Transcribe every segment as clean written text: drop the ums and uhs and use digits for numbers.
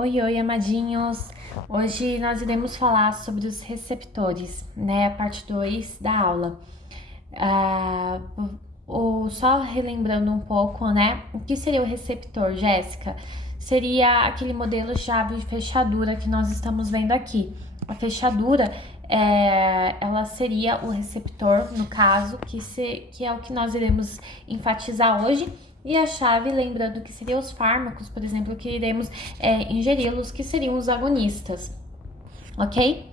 Oi, oi, amadinhos! Hoje nós iremos falar sobre os receptores, né? A parte 2 da aula. Ah, só relembrando um pouco, né? O que seria o receptor, Jéssica? Seria aquele modelo chave de fechadura que nós estamos vendo aqui. A fechadura, ela seria o receptor, no caso, que é o que nós iremos enfatizar hoje. E a chave, lembrando que seriam os fármacos, por exemplo, que iremos ingeri-los, que seriam os agonistas, ok?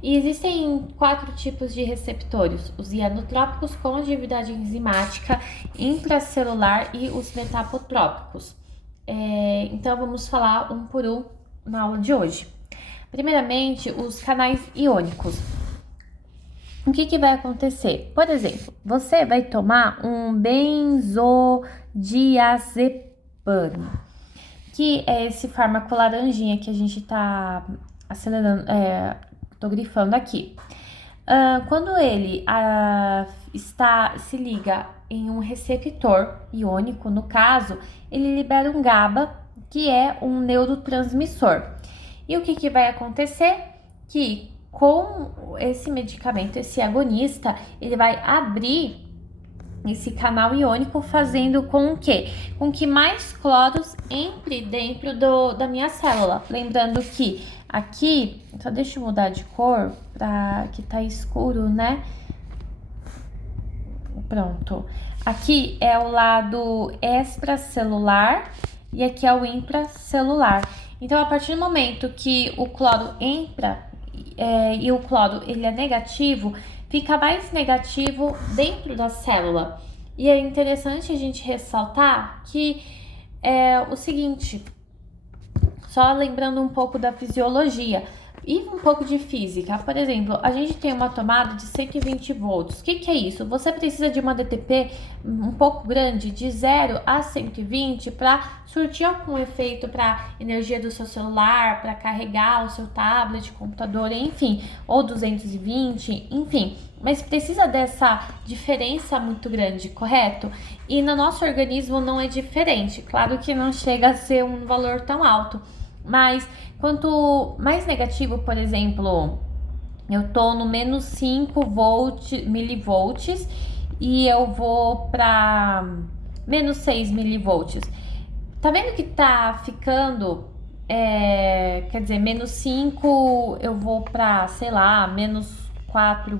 E existem 4 tipos de receptores: os ianotrópicos com atividade enzimática intracelular e os metapotrópicos. Então, vamos falar um por um na aula de hoje. Primeiramente, os canais iônicos. O que vai acontecer? Por exemplo, você vai tomar um benzodiazepam, que é esse fármaco laranjinha que a gente tá acelerando, tô grifando aqui. Quando ele se liga em um receptor iônico, no caso, ele libera um GABA, que é um neurotransmissor. E o que vai acontecer? Que com esse medicamento, esse agonista, ele vai abrir esse canal iônico, fazendo com que mais cloros entre dentro da minha célula. Lembrando que aqui, só deixa eu mudar de cor para que tá escuro, né? Pronto. Aqui é o lado extracelular e aqui é o intracelular. Então, a partir do momento que o cloro entra e o cloro ele é negativo, fica mais negativo dentro da célula. E é interessante a gente ressaltar que é o seguinte, só lembrando um pouco da fisiologia e um pouco de física. Por exemplo, a gente tem uma tomada de 120 volts. O que é isso? Você precisa de uma DTP um pouco grande, de 0 a 120, para surtir algum efeito para energia do seu celular, para carregar o seu tablet, computador, enfim, ou 220, enfim. Mas precisa dessa diferença muito grande, correto? E no nosso organismo não é diferente. Claro que não chega a ser um valor tão alto, mas quanto mais negativo, por exemplo, eu tô no menos 5 milivolts e eu vou para menos 6 milivolts. Tá vendo que tá ficando, quer dizer, menos 5 eu vou para, sei lá, menos 4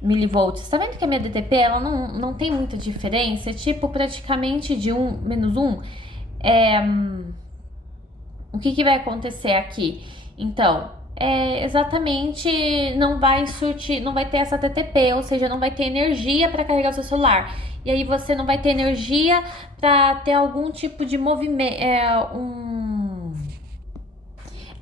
milivolts. Tá vendo que a minha DTP, ela não tem muita diferença, é tipo praticamente de menos 1. O que vai acontecer aqui? Então, exatamente não vai surtir, não vai ter essa TTP, ou seja, não vai ter energia para carregar o seu celular. E aí você não vai ter energia para ter algum tipo de movimento,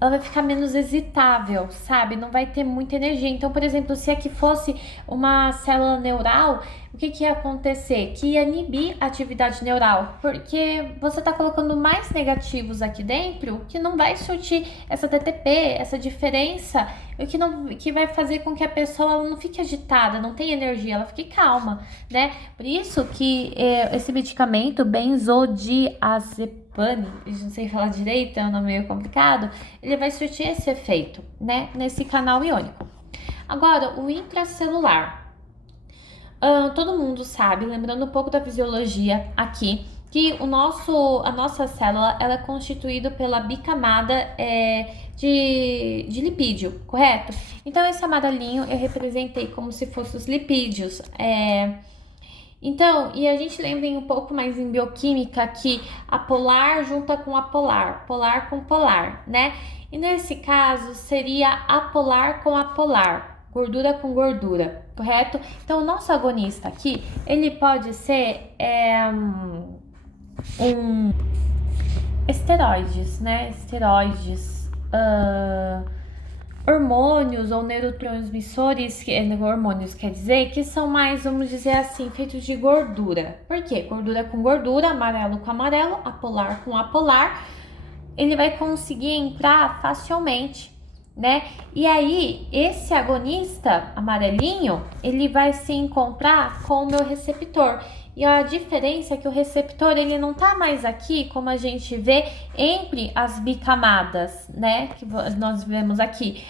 ela vai ficar menos excitável, sabe? Não vai ter muita energia. Então, por exemplo, se aqui fosse uma célula neural, o que ia acontecer? Que ia inibir a atividade neural, porque você tá colocando mais negativos aqui dentro, que não vai surtir essa TTP, essa diferença, que vai fazer com que a pessoa ela não fique agitada, não tenha energia, ela fique calma, né? Por isso que esse medicamento, benzodiazepam, não sei falar direito, é um nome meio complicado, ele vai surtir esse efeito, né, nesse canal iônico. Agora, o intracelular. Todo mundo sabe, lembrando um pouco da fisiologia aqui, que a nossa célula ela é constituída pela bicamada de lipídio, correto? Então, esse amarelinho eu representei como se fossem os lipídios. Então, e a gente lembra um pouco mais em bioquímica que a polar junta com apolar, polar com polar, né? E nesse caso seria apolar com apolar, gordura com gordura, correto? Então, o nosso agonista aqui, ele pode ser esteroides, né? Esteroides, hormônios ou neurotransmissores, hormônios quer dizer, que são mais, vamos dizer assim, feitos de gordura. Por quê? Gordura com gordura, amarelo com amarelo, apolar com apolar, ele vai conseguir entrar facilmente né? E aí, esse agonista amarelinho, ele vai se encontrar com o meu receptor. E a diferença é que o receptor, ele não tá mais aqui, como a gente vê, entre as bicamadas, né? Que nós vemos aqui.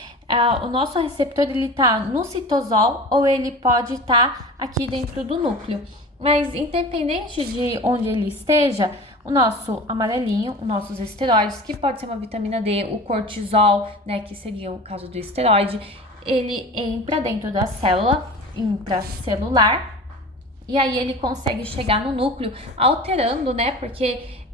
O nosso receptor, ele tá no citosol ou ele pode estar aqui dentro do núcleo. Mas independente de onde ele esteja, o nosso amarelinho, os nossos esteroides, que pode ser uma vitamina D, o cortisol, né, que seria o caso do esteroide, ele entra dentro da célula intracelular e aí ele consegue chegar no núcleo alterando, né, porque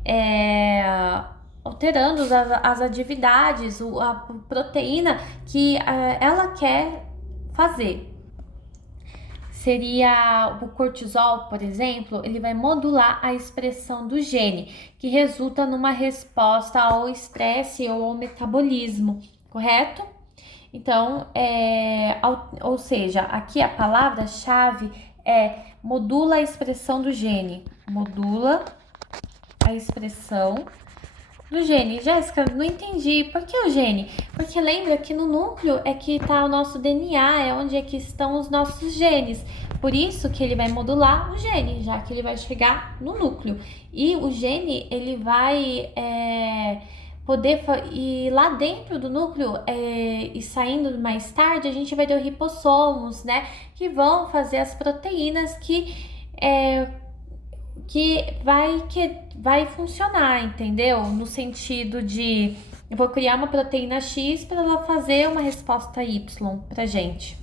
alterando as atividades, a proteína que ela quer fazer. Seria o cortisol, por exemplo, ele vai modular a expressão do gene, que resulta numa resposta ao estresse ou ao metabolismo, correto? Então, ou seja, aqui a palavra-chave é modula a expressão do gene. Modula a expressão do gene. Jéssica, não entendi. Por que o gene? Porque lembra que no núcleo é que está o nosso DNA, é onde é que estão os nossos genes. Por isso que ele vai modular o gene, já que ele vai chegar no núcleo. E o gene, ele vai poder ir lá dentro do núcleo e saindo mais tarde, a gente vai ter os ribossomos, né? Que vão fazer as proteínas que vai funcionar, entendeu? No sentido de eu vou criar uma proteína X para ela fazer uma resposta Y pra gente.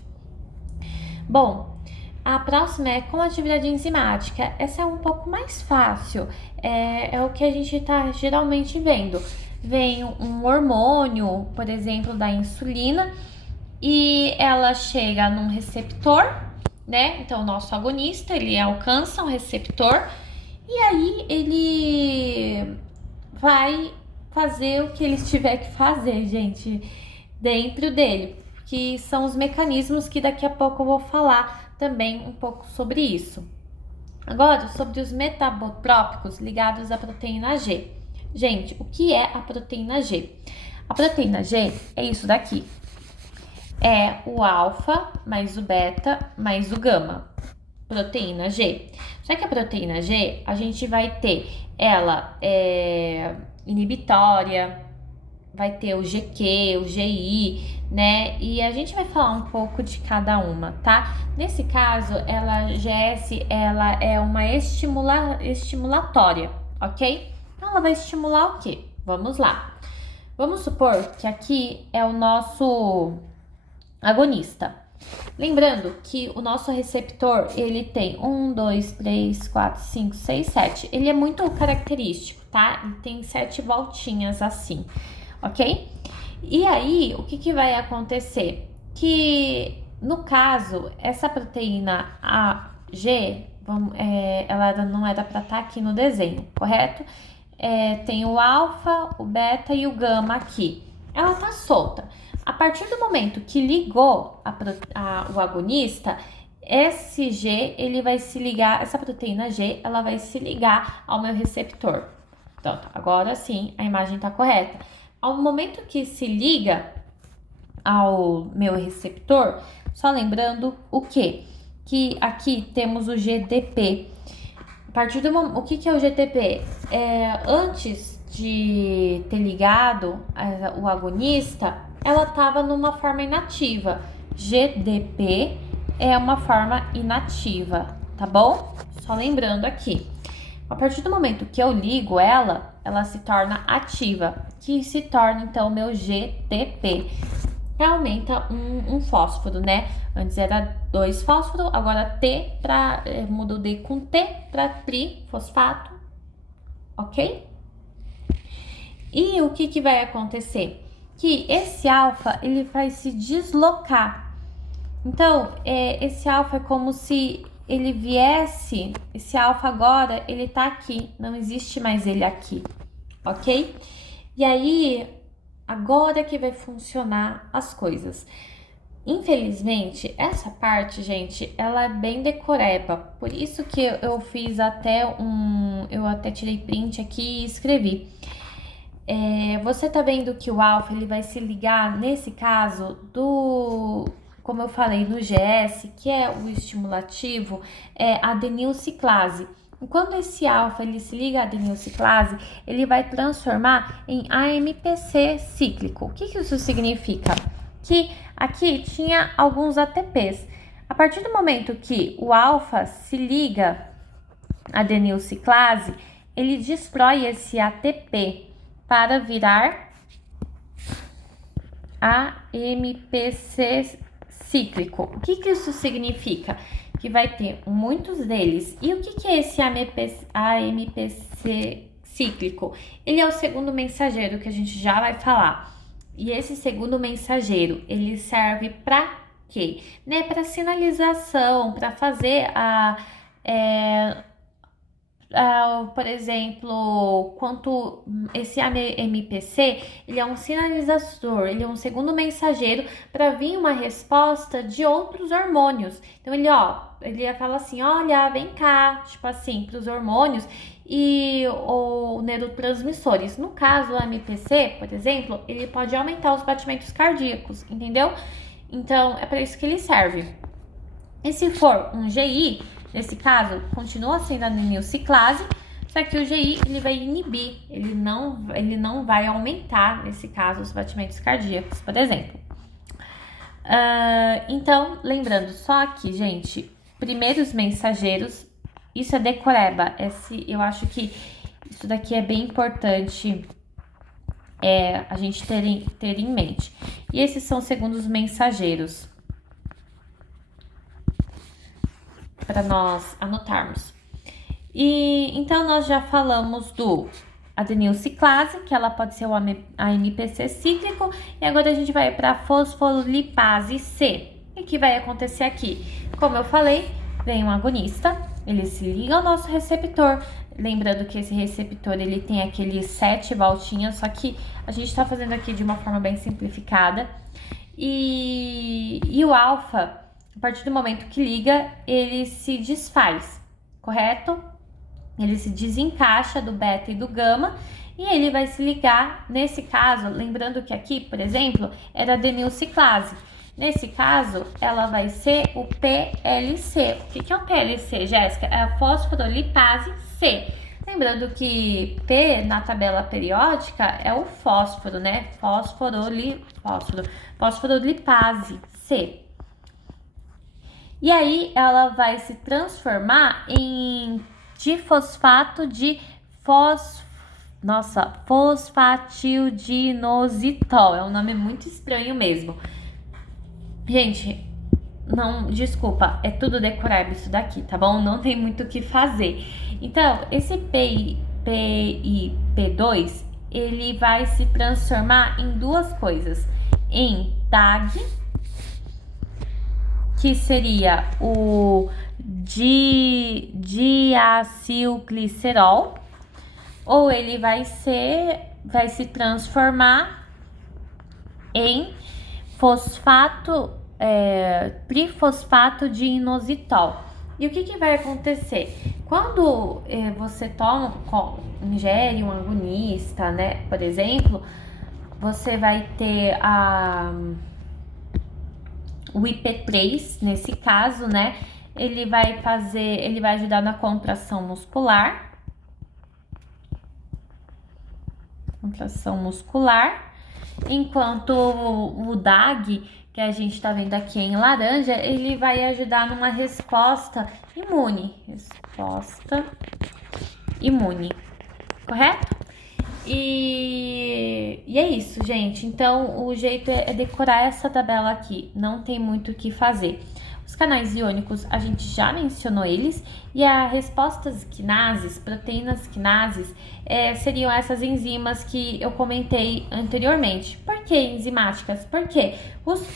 Bom, a próxima é com atividade enzimática. Essa é um pouco mais fácil, é o que a gente tá geralmente vendo. Vem um hormônio, por exemplo, da insulina, e ela chega num receptor, né? Então, o nosso agonista, ele alcança um receptor, e aí ele vai fazer o que ele tiver que fazer, gente, dentro dele, que são os mecanismos que daqui a pouco eu vou falar também um pouco sobre isso. Agora, sobre os metabotrópicos ligados à proteína G. Gente, o que é a proteína G? A proteína G é isso daqui. É o alfa mais o beta mais o gama. Proteína G. Só que a proteína G, a gente vai ter ela inibitória, vai ter o GQ, o GI, né? E a gente vai falar um pouco de cada uma, tá? Nesse caso, ela é uma estimulatória, ok? Então, ela vai estimular o quê? Vamos lá. Vamos supor que aqui é o nosso agonista. Lembrando que o nosso receptor, ele tem 1, 2, 3, 4, 5, 6, 7. Ele é muito característico, tá? Ele tem 7 voltinhas assim, ok? E aí, o que vai acontecer? Que, no caso, essa proteína AG, ela não era para estar aqui no desenho, correto? Tem o alfa, o beta e o gama aqui. Ela tá solta. A partir do momento que ligou o agonista, esse G, ele vai se ligar, essa proteína G, ela vai se ligar ao meu receptor. Então, agora sim, a imagem tá correta. Ao momento que se liga ao meu receptor, só lembrando o quê? Que aqui temos o GDP. A partir do momento, o que é o GTP? Antes de ter ligado o agonista, ela estava numa forma inativa. GDP é uma forma inativa, tá bom? Só lembrando aqui. A partir do momento que eu ligo ela se torna ativa, que se torna então o meu GTP. Aumenta um fósforo, né? Antes era 2 fósforo, agora T muda o D com T para trifosfato, ok? E o que vai acontecer? Que esse alfa, ele vai se deslocar. Então, esse alfa é como se ele viesse, esse alfa agora, ele tá aqui, não existe mais ele aqui, ok? E aí, agora que vai funcionar as coisas. Infelizmente, essa parte, gente, ela é bem decoreba, por isso que eu fiz eu até tirei print aqui e escrevi. Você tá vendo que o alfa ele vai se ligar, nesse caso, como eu falei, no GS, que é o estimulativo, adenilciclase. E quando esse alfa ele se liga à adenilciclase, ele vai transformar em AMPC cíclico. O que isso significa? Que aqui tinha alguns ATPs. A partir do momento que o alfa se liga à adenilciclase, ele destrói esse ATP para virar AMPC cíclico. O que isso significa? Que vai ter muitos deles. E o que é esse AMPC cíclico? Ele é o segundo mensageiro que a gente já vai falar. E esse segundo mensageiro, ele serve para quê? Né? Para sinalização, para fazer por exemplo, quanto esse AMPC, ele é um sinalizador, ele é um segundo mensageiro para vir uma resposta de outros hormônios. Então ele fala assim, olha, vem cá, tipo assim, para os hormônios e ou neurotransmissores. No caso, o AMPC, por exemplo, ele pode aumentar os batimentos cardíacos, entendeu? Então é para isso que ele serve. E se for um GI, nesse caso, continua sendo a adenilciclase, só que o GI ele vai inibir, ele não vai aumentar, nesse caso, os batimentos cardíacos, por exemplo. Então, lembrando só aqui, gente, primeiros mensageiros, isso é decoreba, eu acho que isso daqui é bem importante a gente ter em mente. E esses são segundos mensageiros, para nós anotarmos. E então nós já falamos do adenilciclase, que ela pode ser o AMPC cíclico, e agora a gente vai para a fosfolipase C. E o que vai acontecer aqui? Como eu falei, vem um agonista, ele se liga ao nosso receptor. Lembrando que esse receptor ele tem aqueles 7 voltinhas, só que a gente está fazendo aqui de uma forma bem simplificada. E o alfa, a partir do momento que liga, ele se desfaz, correto? Ele se desencaixa do beta e do gama e ele vai se ligar, nesse caso, lembrando que aqui, por exemplo, era adenilciclase. Nesse caso, ela vai ser o PLC. O que é o PLC, Jéssica? É a fosfolipase C. Lembrando que P na tabela periódica é o fósforo, né? Fosfolipase C. E aí ela vai se transformar em difosfato de fosfatildinositol. É um nome muito estranho mesmo. Gente, não, desculpa, é tudo decorado isso daqui, tá bom? Não tem muito o que fazer. Então, esse PIP2, ele vai se transformar em duas coisas. Em TAG, que seria o diacilglicerol, ou ele vai se transformar em trifosfato de inositol. E o que vai acontecer? Quando você ingere um agonista, né, por exemplo, você vai ter o IP3, nesse caso, né, ele vai ajudar na contração muscular, enquanto o DAG, que a gente tá vendo aqui em laranja, ele vai ajudar numa resposta imune, correto? E é isso, gente. Então, o jeito é decorar essa tabela aqui. Não tem muito o que fazer. Os canais iônicos, a gente já mencionou eles. E as respostas quinases, proteínas quinases, seriam essas enzimas que eu comentei anteriormente. Por que enzimáticas? Porque os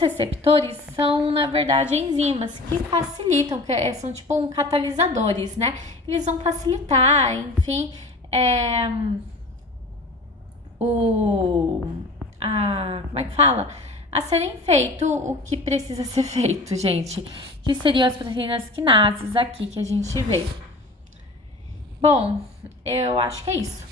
receptores são, na verdade, enzimas que facilitam, são tipo catalisadores, né? Eles vão facilitar, enfim, como é que fala? A serem feito o que precisa ser feito, gente. Que seriam as proteínas quinases aqui que a gente vê. Bom, eu acho que é isso.